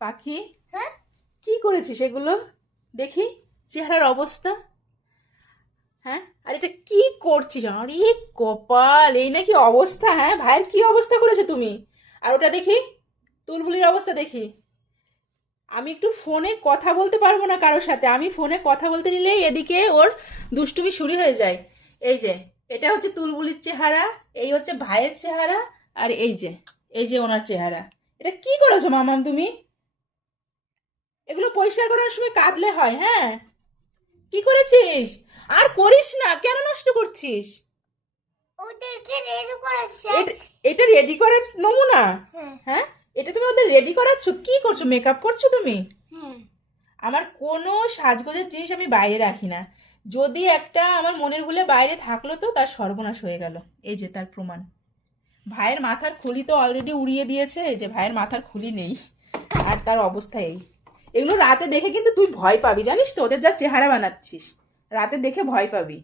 পাখি, হ্যাঁ কি করেছিস এগুলো? দেখি চেহারার অবস্থা। হ্যাঁ, আর এটা কি করছিস? আরে কপাল, এই নাকি অবস্থা? হ্যাঁ, ভাইয়ের কি অবস্থা করেছো তুমি? আর ওটা দেখি, তুলবুলির অবস্থা দেখি। আমি একটু ফোনে কথা বলতে পারবো না কারোর সাথে, আমি ফোনে কথা বলতে নিলেই এদিকে ওর দুষ্টুমি শুরু হয়ে যায়। এই যে, এটা হচ্ছে তুলবুলির চেহারা, এই হচ্ছে ভাইয়ের চেহারা, আর এই যে ওনার চেহারা। এটা কি করেছো মামাম তুমি? এগুলো পরিষ্কার করার সময় কাঁদলে হয়? হ্যাঁ, কি করেছিস? আর করিস না, কেন নষ্ট করছিস? ওদেরকে রেডি করেছে। এটা এটা রেডি করার নমুনা? হ্যাঁ হ্যাঁ, এটা তুমি ওদের রেডি করাচ্ছ? কি করছো, মেকআপ করছো তুমি? হ্যাঁ আমার কোনো সাজগোজের জিনিস আমি বাইরে রাখি না। যদি একটা আমার মনের ভুলে বাইরে থাকলো তো তার সর্বনাশ হয়ে গেল। এই যে তার প্রমাণ। ভাইয়ের মাথার খুলি তো অলরেডি উড়িয়ে দিয়েছে, এই যে ভাইয়ের মাথার খুলি নেই। আর তার অবস্থা এই। এগুলো রাতে দেখে কিন্তু তুই ভয় পাবি, জানিস তো? ওদের যা চেহারা বানাচ্ছিস, রাতে দেখে ভয় পাবি।